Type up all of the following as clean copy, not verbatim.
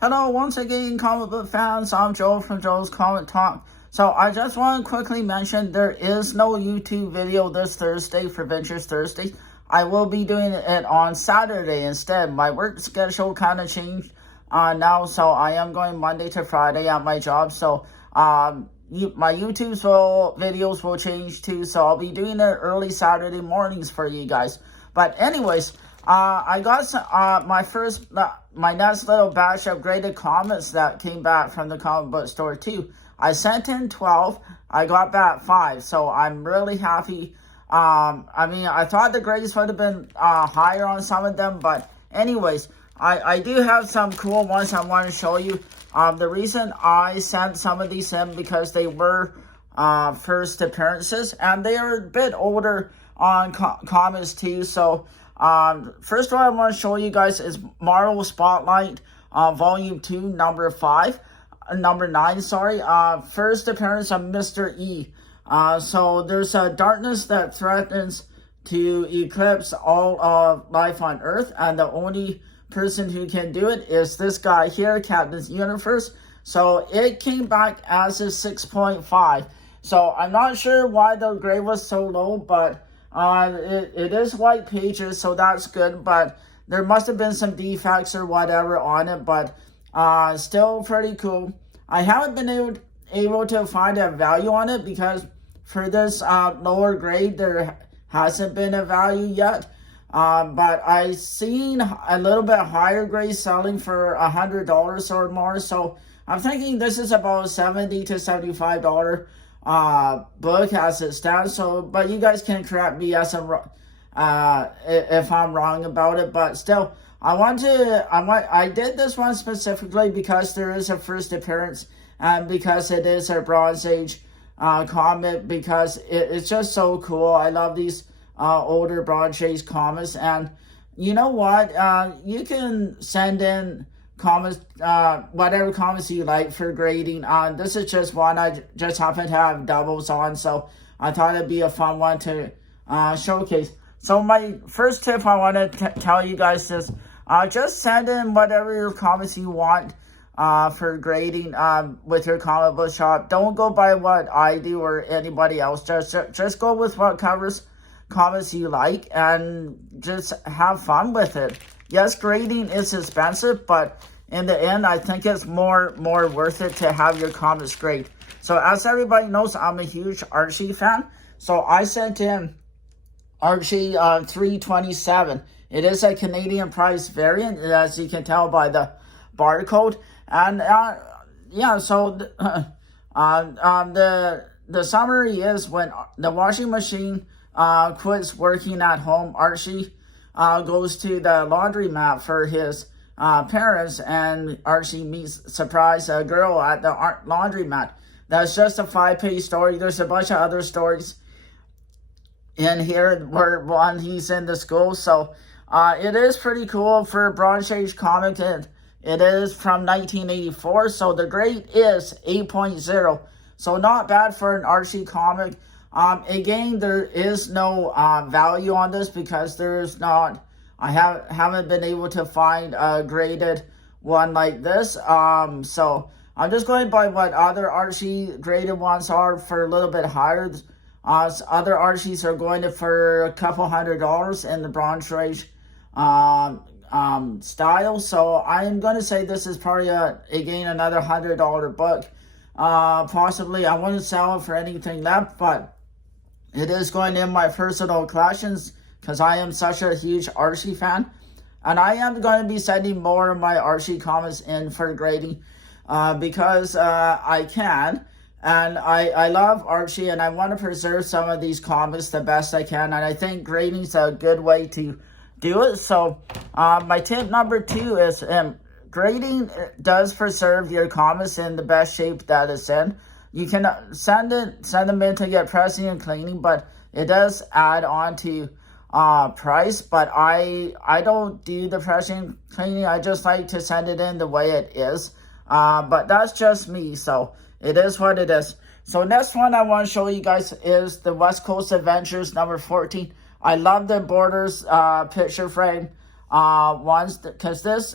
Hello, once again, comic book fans. I'm Joe from Joe's Comic Talk. So I just want to quickly mention there is no YouTube video this Thursday for Ventures Thursday. I will be doing it on Saturday instead. My work schedule kind of changed now, so I am going Monday to Friday at my job. So my YouTube videos will change too. So I'll be doing it early Saturday mornings for you guys. But anyways, I got some, my next little batch of graded comics that came back from the comic book store too. I sent in 12, I got back 5, so I'm really happy. I thought the grades would have been higher on some of them, but anyways, I do have some cool ones I want to show you. The reason I sent some of these in because they were first appearances, and they are a bit older on comics too, so first one I want to show you guys is Marvel Spotlight, Volume 2, Number 9, first appearance of Mr. E. So there's a darkness that threatens to eclipse all of life on Earth, and the only person who can do it is this guy here, Captain Universe. So it came back as a 6.5. So I'm not sure why the grade was so low, but it is white pages, so that's good, but there must have been some defects or whatever on it, but still pretty cool. I haven't been able to find a value on it because for this lower grade there hasn't been a value yet, but I seen a little bit higher grade selling for $100 or more, so I'm thinking this is about $70 to $75 book as it stands. So, but you guys can correct me as if I'm wrong about it. But still, I did this one specifically because there is a first appearance and because it is a Bronze Age comic, because it's just so cool. I love these older Bronze Age comics, and you know what? You can send in comics, whatever comics you like for grading. This is just one I just happen to have doubles on, so I thought it'd be a fun one to showcase. So my first tip I want to tell you guys is just send in whatever your comics you want for grading with your comic book shop. Don't go by what I do or anybody else. Just go with what comics you like and just have fun with it. Yes, grading is expensive, but in the end, I think it's more worth it to have your comics grade. So as everybody knows, I'm a huge Archie fan. So I sent in Archie 327. It is a Canadian price variant, as you can tell by the barcode. And yeah, so the summary is when the washing machine quits working at home, Archie goes to the laundromat for his parents, and Archie meets surprise a girl at the laundromat. That's just a 5-page story. There's a bunch of other stories in here where one he's in the school. So it is pretty cool for a Bronze Age comic. It is from 1984, so the grade is 8.0. So not bad for an Archie comic. Again, there is no value on this because there's not. I haven't been able to find a graded one like this. So I'm just going by what other Archie graded ones are for a little bit higher. Other Archies are going for a couple $100 in the Bronze Age style. So I'm going to say this is probably again another $100 book. Possibly I wouldn't sell it for anything left, but it is going in my personal collections because I am such a huge Archie fan. And I am going to be sending more of my Archie comics in for grading because I can. And I love Archie, and I want to preserve some of these comics the best I can. And I think grading is a good way to do it. So my tip number 2 is grading does preserve your comics in the best shape that it's in. You can send them in to get pressing and cleaning, but it does add on to price. But I don't do the pressing and cleaning. I just like to send it in the way it is. But that's just me, so it is what it is. So next one I want to show you guys is the West Coast Adventures number 14. I love the Borders picture frame ones because this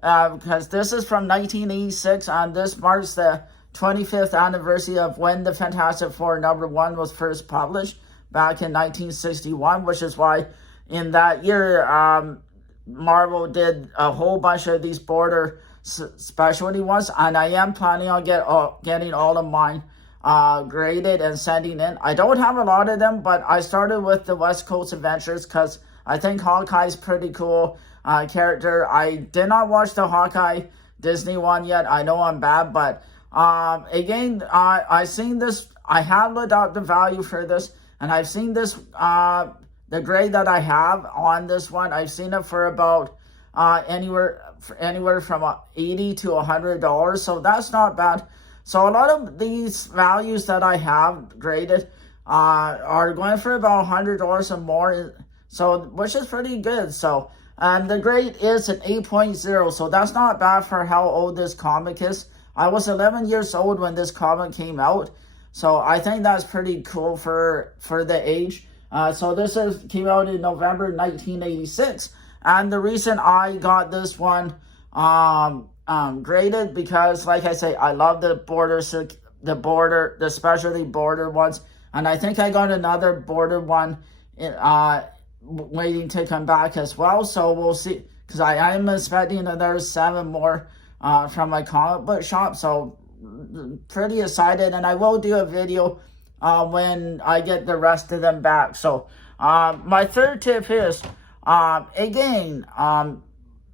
because this is from 1986, and this marks the 25th anniversary of when the Fantastic Four #1 was first published back in 1961, which is why in that year, Marvel did a whole bunch of these border specialty ones, and I am planning on getting all of mine graded and sending in. I don't have a lot of them, but I started with the West Coast Adventures because I think Hawkeye's pretty cool character. I did not watch the Hawkeye Disney one yet. I know I'm bad, but again, I seen this. I have looked up the value for this, and I've seen this. The grade that I have on this one, I've seen it for about anywhere from $80 to $100. So that's not bad. So a lot of these values that I have graded are going for about $100 or more. So which is pretty good. So and the grade is an 8.0. So that's not bad for how old this comic is. I was 11 years old when this comic came out. So I think that's pretty cool for the age. So this came out in November 1986, and the reason I got this one graded because, like I say, I love the specialty border ones, and I think I got another border one waiting to come back as well. So we'll see, because I am expecting another 7 more from my comic book shop. So pretty excited, and I will do a video when I get the rest of them back. So my third tip is, again,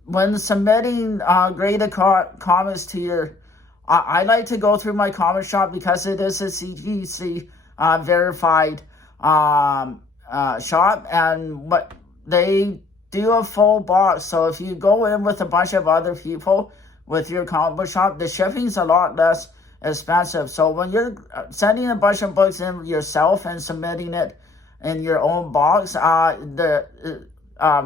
when submitting graded comics to your, I like to go through my comic shop because it is a CGC verified shop, and what they do a full box. So if you go in with a bunch of other people with your comic book shop, the shipping's a lot less expensive. So when you're sending a bunch of books in yourself and submitting it in your own box, the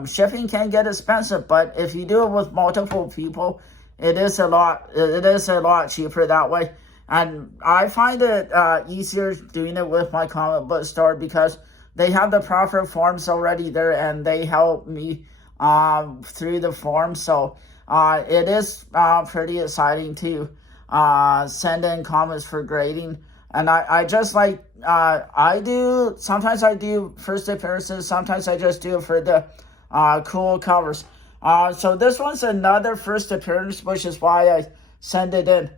shipping can get expensive. But if you do it with multiple people, it is a lot cheaper that way. And I find it easier doing it with my comic book store because they have the proper forms already there, and they help me through the forms. So it is pretty exciting to send in comics for grading. And I just like, sometimes I do first appearances, sometimes I just do it for the cool covers. So this one's another first appearance, which is why I send it in.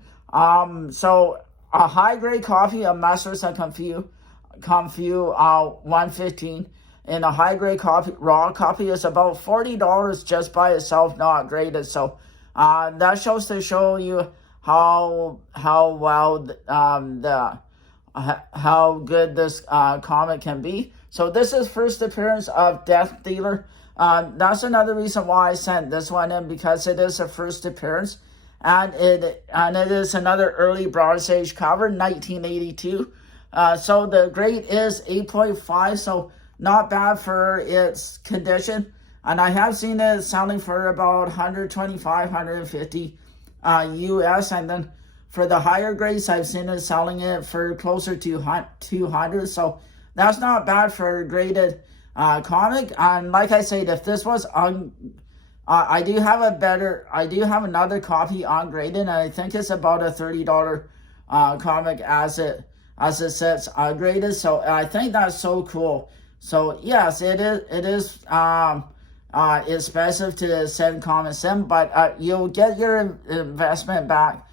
So a high grade copy of Masters and Confuse 115 and a high grade copy, raw copy, is about $40 just by itself, not graded. So that shows to show you how well how good this comic can be. So this is first appearance of Death Dealer. That's another reason why I sent this one in, because it is a first appearance, and it is another early Bronze Age cover, 1982. So the grade is 8.5, so not bad for its condition. And I have seen it selling for about 125, 150 US, and then for the higher grades, I've seen it selling it for closer to 200. So that's not bad for a graded comic. And like I said, if this was I do have another copy ungraded, and I think it's about a $30 comic as it sits graded. So I think that's so cool. So yes, it is expensive to send comics in, but you'll get your investment back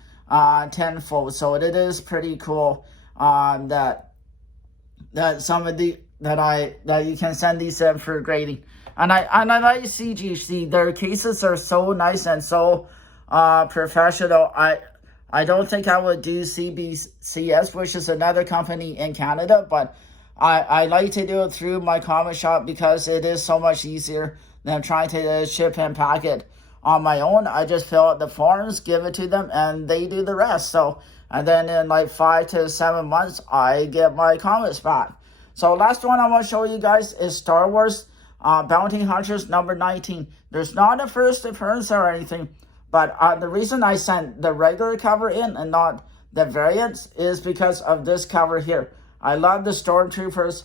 tenfold. So it is pretty cool that some of that you can send these in for grading. And I like CGC. Their cases are so nice and so professional. I don't think I would do CBCS, which is another company in Canada, but I like to do it through my comic shop because it is so much easier than trying to ship and pack it on my own. I just fill out the forms, give it to them, and they do the rest. So, and then in like 5 to 7 months, I get my comics back. So last one I want to show you guys is Star Wars Bounty Hunters number 19. There's not a first appearance or anything, but the reason I sent the regular cover in and not the variants is because of this cover here. I love the Stormtroopers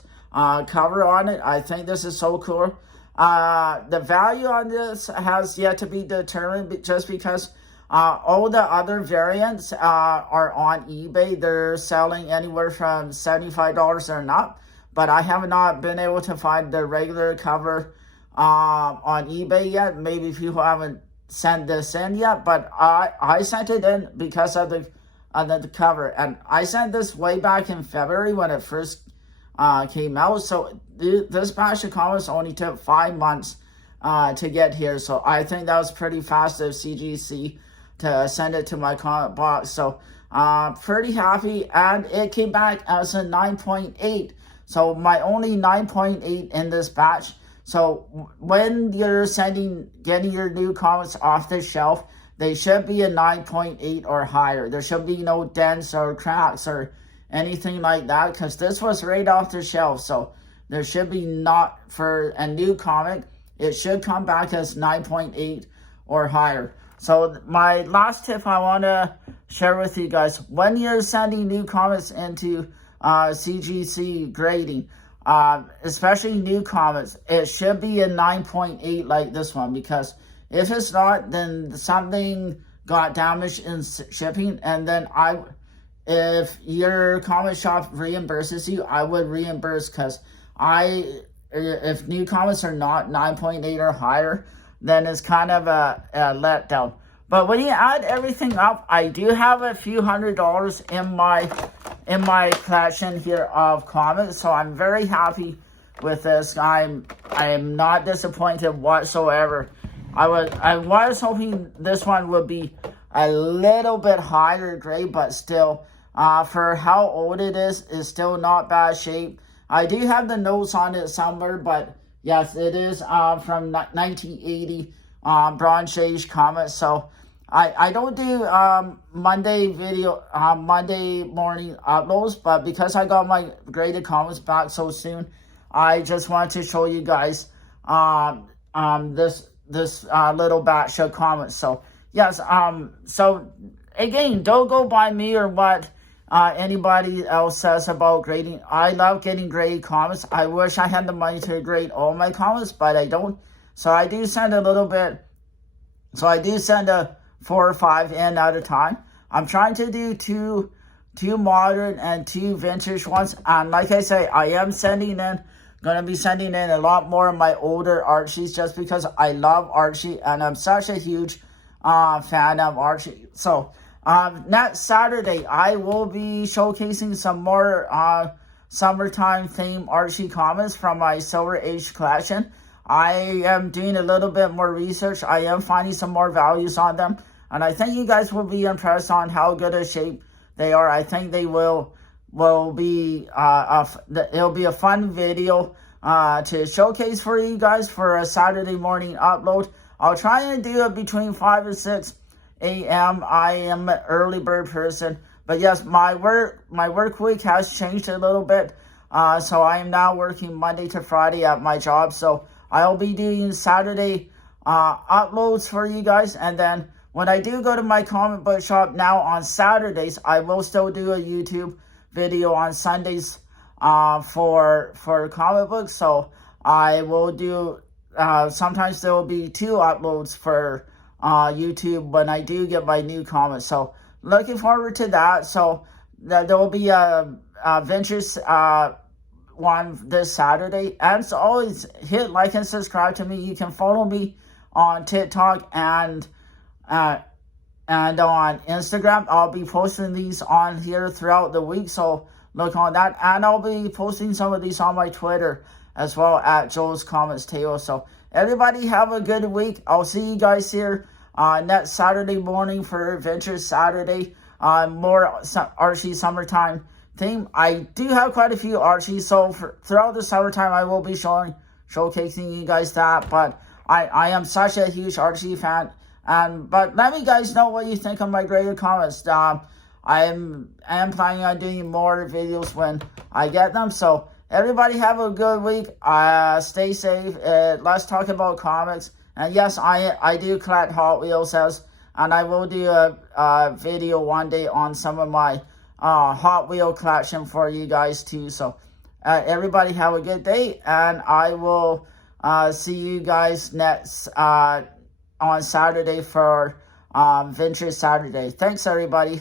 cover on it. I think this is so cool. The value on this has yet to be determined just because all the other variants are on eBay. They're selling anywhere from $75 and up, but I have not been able to find the regular cover on eBay yet. Maybe people haven't sent this in yet, but I sent it in because of the cover, and I sent this way back in February when it first came out. So this batch of comics only took 5 months to get here. So I think that was pretty fast of CGC to send it to my comic box. So pretty happy, and it came back as a 9.8. So my only 9.8 in this batch. So when you're getting your new comics off the shelf, they should be a 9.8 or higher. There should be no dents or cracks or anything like that, because this was right off the shelf. So there should be not, for a new comic, it should come back as 9.8 or higher. So my last tip I want to share with you guys, when you're sending new comics into CGC grading, especially new comics, it should be a 9.8 like this one, because if it's not, then something got damaged in shipping, and then if your comic shop reimburses you, I would reimburse, because if new comics are not 9.8 or higher, then it's kind of a letdown. But when you add everything up, I do have a few $100s in my collection here of comics, so I'm very happy with this. I am not disappointed whatsoever. I was hoping this one would be a little bit higher grade, but still, for how old it is still not bad shape. I do have the notes on it somewhere, but yes, it is from 1980 Bronze Age comics. So I don't do Monday morning uploads, but because I got my graded comics back so soon, I just wanted to show you guys this little batch of comics. So yes, so again, don't go by me or what anybody else says about grading. I love getting graded comics. I wish I had the money to grade all my comics, but I don't. So I do send a little bit. So I do send a 4 or 5 in at a time. I'm trying to do two modern and 2 vintage ones. And like I say, I am going to be sending in a lot more of my older Archies, just because I love Archie and I'm such a huge fan of Archie. So next Saturday, I will be showcasing some more summertime themed Archie comics from my Silver Age collection. I am doing a little bit more research. I am finding some more values on them, and I think you guys will be impressed on how good a shape they are. I think they will be it'll be a fun video to showcase for you guys for a Saturday morning upload. I'll try and do it between 5 and 6 a.m. I am an early bird person, but yes, my work week has changed a little bit. So I am now working Monday to Friday at my job. So I'll be doing Saturday uploads for you guys, and then when I do go to my comic book shop now on Saturdays, I will still do a YouTube video on Sundays for comic books. So I will do sometimes there will be 2 uploads for YouTube when I do get my new comics. So looking forward to that. So there will be a Ventures one this Saturday. And as always, hit like and subscribe to me. You can follow me on TikTok and on Instagram. I'll be posting these on here throughout the week, so look on that. And I'll be posting some of these on my Twitter as well, at Joe's Comics Table. So everybody have a good week. I'll see you guys here next Saturday morning for Adventures Saturday. More Archie summertime theme. I do have quite a few Archies, so throughout the summertime I will be showcasing you guys that. But I am such a huge Archie fan. But let me guys know what you think of my graded comics. I am planning on doing more videos when I get them. So everybody have a good week. Stay safe. Let's talk about comics. And yes, I do collect Hot Wheels, and I will do a video one day on some of my Hot Wheel collection for you guys too. So everybody have a good day, and I will See you guys next on Saturday for Venture Saturday. Thanks, everybody.